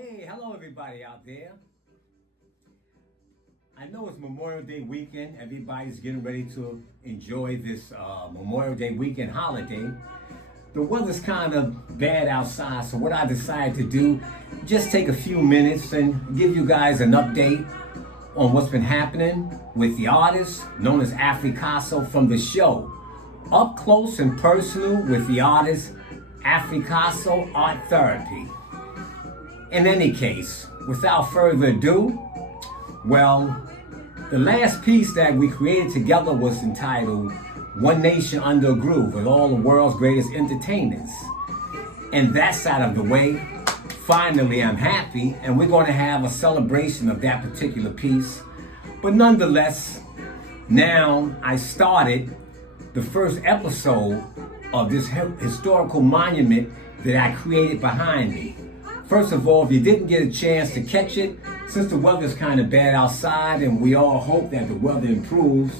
Hey, hello everybody out there. I know it's Memorial Day weekend. Everybody's getting ready to enjoy this Memorial Day weekend holiday. The weather's kind of bad outside, so what I decided to do, just take a few minutes and give you guys an update on what's been happening with the artist known as Africasso from the show. Up close and personal with the artist Africasso Art Therapy. In any case, without further ado, well, the last piece that we created together was entitled One Nation Under a Groove with all the world's greatest entertainers. And that side of the way, finally I'm happy, and we're going to have a celebration of that particular piece. But nonetheless, now I started the first episode of this historical monument that I created behind me. First of all, if you didn't get a chance to catch it, since the weather's kind of bad outside and we all hope that the weather improves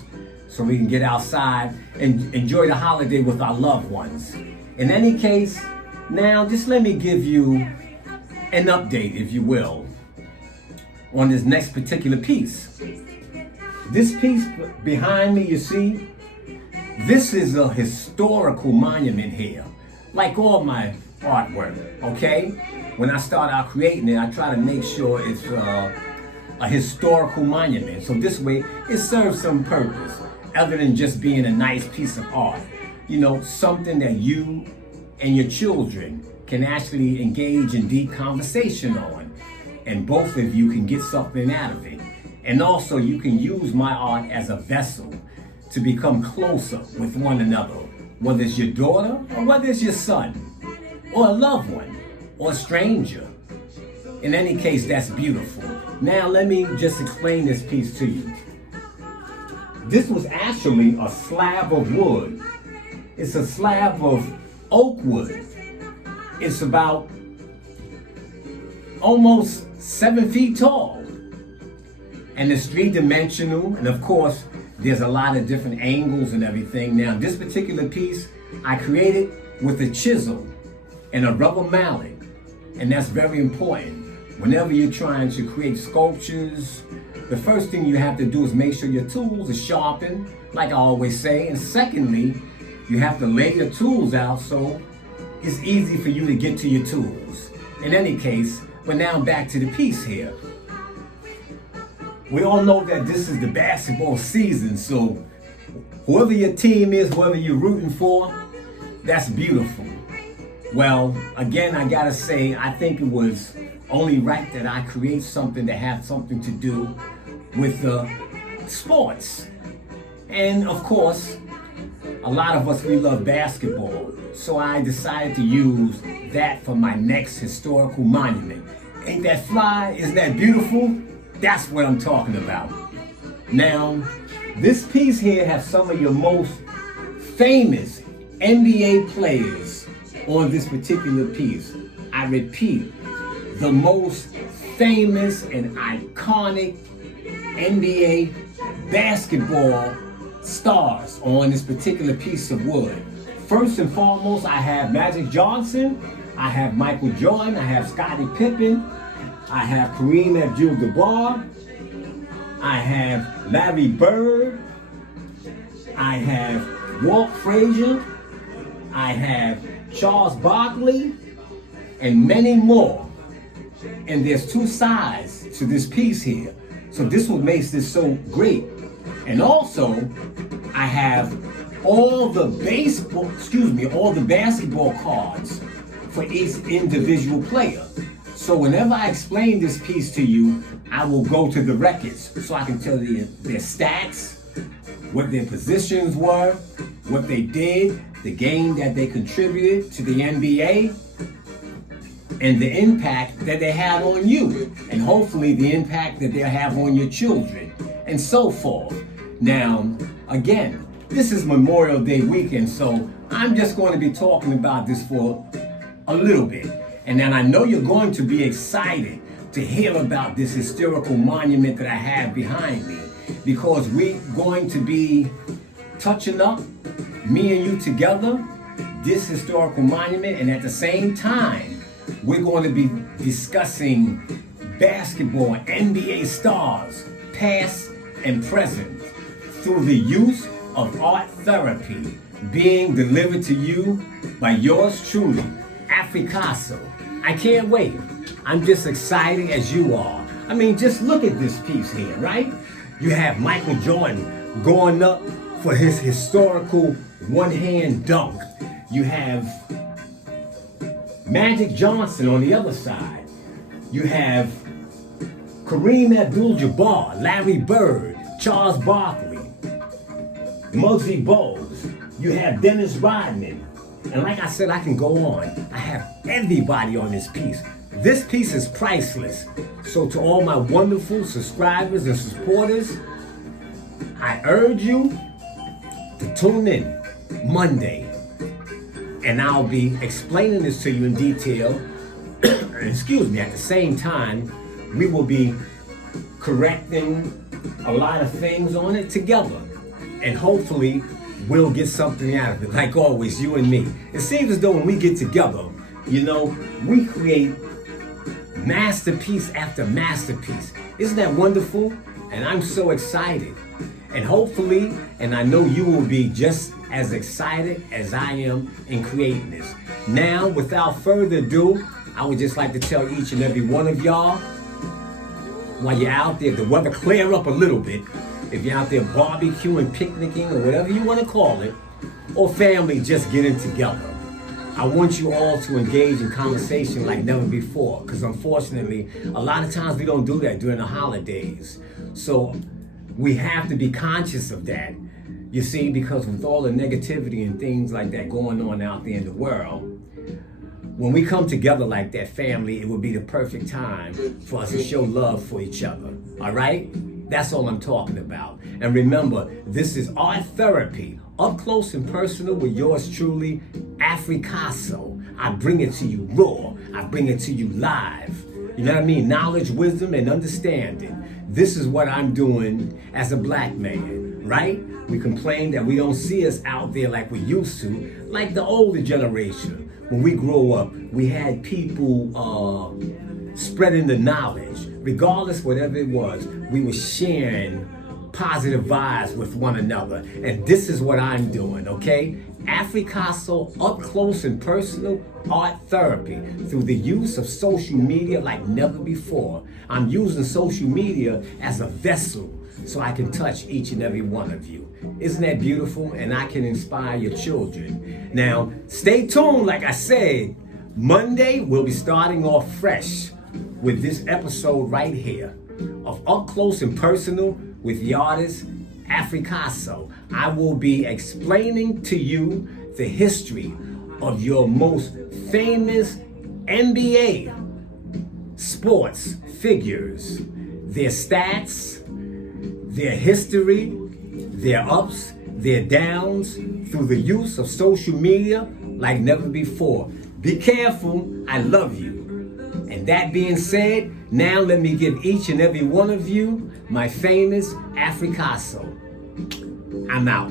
so we can get outside and enjoy the holiday with our loved ones. In any case, now just let me give you an update, if you will, on this next particular piece. This piece behind me, you see, this is a historical monument here, like all my artwork, okay? When I start out creating it, I try to make sure it's a historical monument. So this way, it serves some purpose, other than just being a nice piece of art. You know, something that you and your children can actually engage in deep conversation on. And both of you can get something out of it. And also, you can use my art as a vessel to become closer with one another, whether it's your daughter or whether it's your son or a loved one or a stranger. In any case, that's beautiful. Now let me just explain this piece to you. This was actually a slab of wood. It's a slab of oak wood. It's about almost 7 feet tall. And it's 3-dimensional, and of course, there's a lot of different angles and everything. Now, this particular piece, I created with a chisel and a rubber mallet. And that's very important. Whenever you're trying to create sculptures, the first thing you have to do is make sure your tools are sharpened, like I always say. And secondly, you have to lay your tools out so it's easy for you to get to your tools. In any case, but now back to the piece here. We all know that this is the basketball season, so whoever your team is, whoever you're rooting for, that's beautiful. Well, again, I gotta say, I think it was only right that I create something that had something to do with sports. And of course, a lot of us, we love basketball. So I decided to use that for my next historical monument. Ain't that fly? Isn't that beautiful? That's what I'm talking about. Now, this piece here has some of your most famous NBA players on this particular piece. I repeat, the most famous and iconic NBA basketball stars on this particular piece of wood. First and foremost, I have Magic Johnson, I have Michael Jordan, I have Scottie Pippen, I have Kareem Abdul-Jabbar, I have Larry Bird, I have Walt Frazier, I have Charles Barkley, and many more. And there's two sides to this piece here. So this what makes this so great. And also, I have all the basketball cards for each individual player. So whenever I explain this piece to you, I will go to the records so I can tell you their stats, what their positions were, what they did, the game that they contributed to the NBA, and the impact that they had on you, and hopefully the impact that they'll have on your children, and so forth. Now, again, this is Memorial Day weekend, so I'm just going to be talking about this for a little bit. And then I know you're going to be excited to hear about this historical monument that I have behind me, because we're going to be touching up, me and you together, this historical monument, and at the same time, we're going to be discussing basketball, NBA stars, past and present, through the use of art therapy being delivered to you by yours truly, Africasso. I can't wait. I'm just excited as you are. I mean, just look at this piece here, right? You have Michael Jordan going up for his historical one-hand dunk. You have Magic Johnson on the other side. You have Kareem Abdul-Jabbar, Larry Bird, Charles Barkley, Muggsy Bogues. You have Dennis Rodman. And like I said, I can go on. I have everybody on this piece. This piece is priceless. So to all my wonderful subscribers and supporters, I urge you to tune in Monday. And I'll be explaining this to you in detail. Excuse me, at the same time, we will be correcting a lot of things on it together. And hopefully, we'll get something out of it. Like always, you and me. It seems as though when we get together, you know, we create masterpiece after masterpiece. Isn't that wonderful? And I'm so excited. And hopefully, and I know you will be just as excited as I am in creating this. Now, without further ado, I would just like to tell each and every one of y'all, while you're out there, if the weather clear up a little bit, if you're out there barbecuing, picnicking, or whatever you want to call it, or family just getting together, I want you all to engage in conversation like never before, because unfortunately, a lot of times we don't do that during the holidays. So we have to be conscious of that, you see, because with all the negativity and things like that going on out there in the world, when we come together like that, family, it would be the perfect time for us to show love for each other, all right? That's all I'm talking about. And remember, this is art therapy, up close and personal with yours truly, Africasso. I bring it to you raw. I bring it to you live. You know what I mean? Knowledge, wisdom, and understanding. This is what I'm doing as a black man, right? We complain that we don't see us out there like we used to, like the older generation. When we grow up, we had people spreading the knowledge. Regardless, whatever it was, we were sharing positive vibes with one another. And this is what I'm doing, okay? Africasso, up close and personal art therapy through the use of social media like never before. I'm using social media as a vessel so I can touch each and every one of you. Isn't that beautiful? And I can inspire your children. Now, stay tuned, like I said. Monday, we'll be starting off fresh with this episode right here of Up Close and Personal with the artist Africasso. I will be explaining to you the history of your most famous NBA sports figures, their stats, their history, their ups, their downs, through the use of social media like never before. Be careful, I love you. And that being said, now let me give each and every one of you my famous Africasso. I'm out.